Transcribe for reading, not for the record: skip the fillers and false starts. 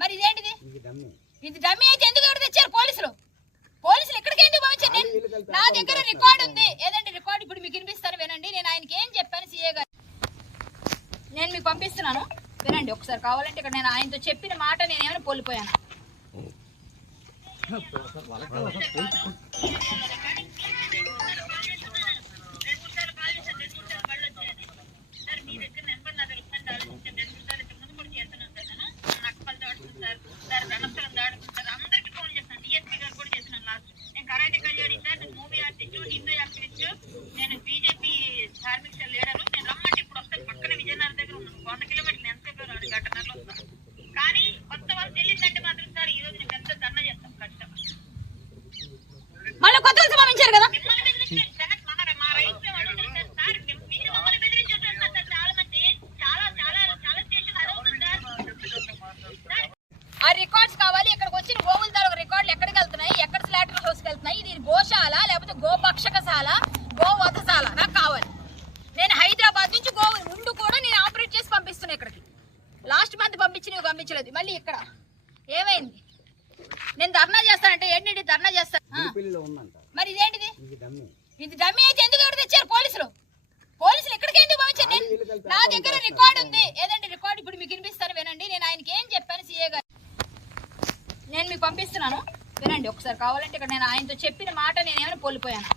మరి ఇదేంటిది? ఇది డమ్మీ అయితే ఎందుకు ఎవరు తెచ్చారు? పోలీసులు ఇక్కడికి ఎందుకు పంపించారు? నా దగ్గర రికార్డు ఉంది. ఏదండి రికార్డు? ఇప్పుడు మీకు వినిపిస్తాను, వినండి. నేను ఆయనకి ఏం చెప్పాను, సీఏ గారు నేను మీకు పంపిస్తున్నాను, వినండి ఒకసారి. కావాలంటే ఇక్కడ నేను ఆయనతో చెప్పిన మాట నేనేమైనా కోల్పోయాను. నేను బీజేపీ ధార్మిక లీడరు. నేను రమ్మంటే ఇప్పుడు వస్తాను. పక్కన విజయనగరం దగ్గర 100 కిలోమీటర్లు ఎంతసేపు గంటన్నరలో వస్తాను. కానీ కొత్త వాళ్ళు తెలియదంటే మాత్రం సార్ ఈ రోజు నేను పెద్ద ధర్నా చేస్తాం ఖచ్చితంగా. మళ్ళీ కొత్త వాళ్ళు పంపించారు కదా, మిమ్మల్ని బెదిరించారు. మా రైతు వాళ్ళు సార్, మీరు మమ్మల్ని బెదిరించారు సార్. చాలా మంది చాలా స్టేషన్ అడుగుతుంది సార్. ఆ రికార్డ్స్ కావాలి. ఇక్కడికి వచ్చిన గోవుల తాలూకు రికార్డులు ఎక్కడికి వెళ్తున్నాయి, ఎక్కడ స్లాటర్ హౌస్కి వెళ్తున్నాయి, ఇది గోశాల లేకపోతే గోపక్షకశాల, గోవధశాల నాకు కావాలి. నేను హైదరాబాద్ నుంచి గోవు ముందు కూడా నేను ఆపరేట్ చేసి పంపిస్తున్నా ఇక్కడికి. లాస్ట్ మంత్ పంపించలేదు. మళ్ళీ ఇక్కడ ఏమైంది? నేను ధర్నా చేస్తానంటే ఏంటి ధర్నా చేస్తాను? మరి ఇదేంటిది? ఇది డమ్మీ అయితే ఎందుకు ఎవరు తెచ్చారు? పోలీసులు ఇక్కడికి ఎందుకు పంపించారు? నా దగ్గర రికార్డు ఉంది. ఏదండి రికార్డు? ఇప్పుడు మీకు వినిపిస్తాను, వినండి. నేను ఆయనకి ఏం చెప్పాను, సీఏ గారు నేను మీకు పంపిస్తున్నాను, వినండి ఒకసారి. కావాలంటే ఇక్కడ నేను ఆయనతో చెప్పిన మాట నేనేమైనా కోల్పోయాను.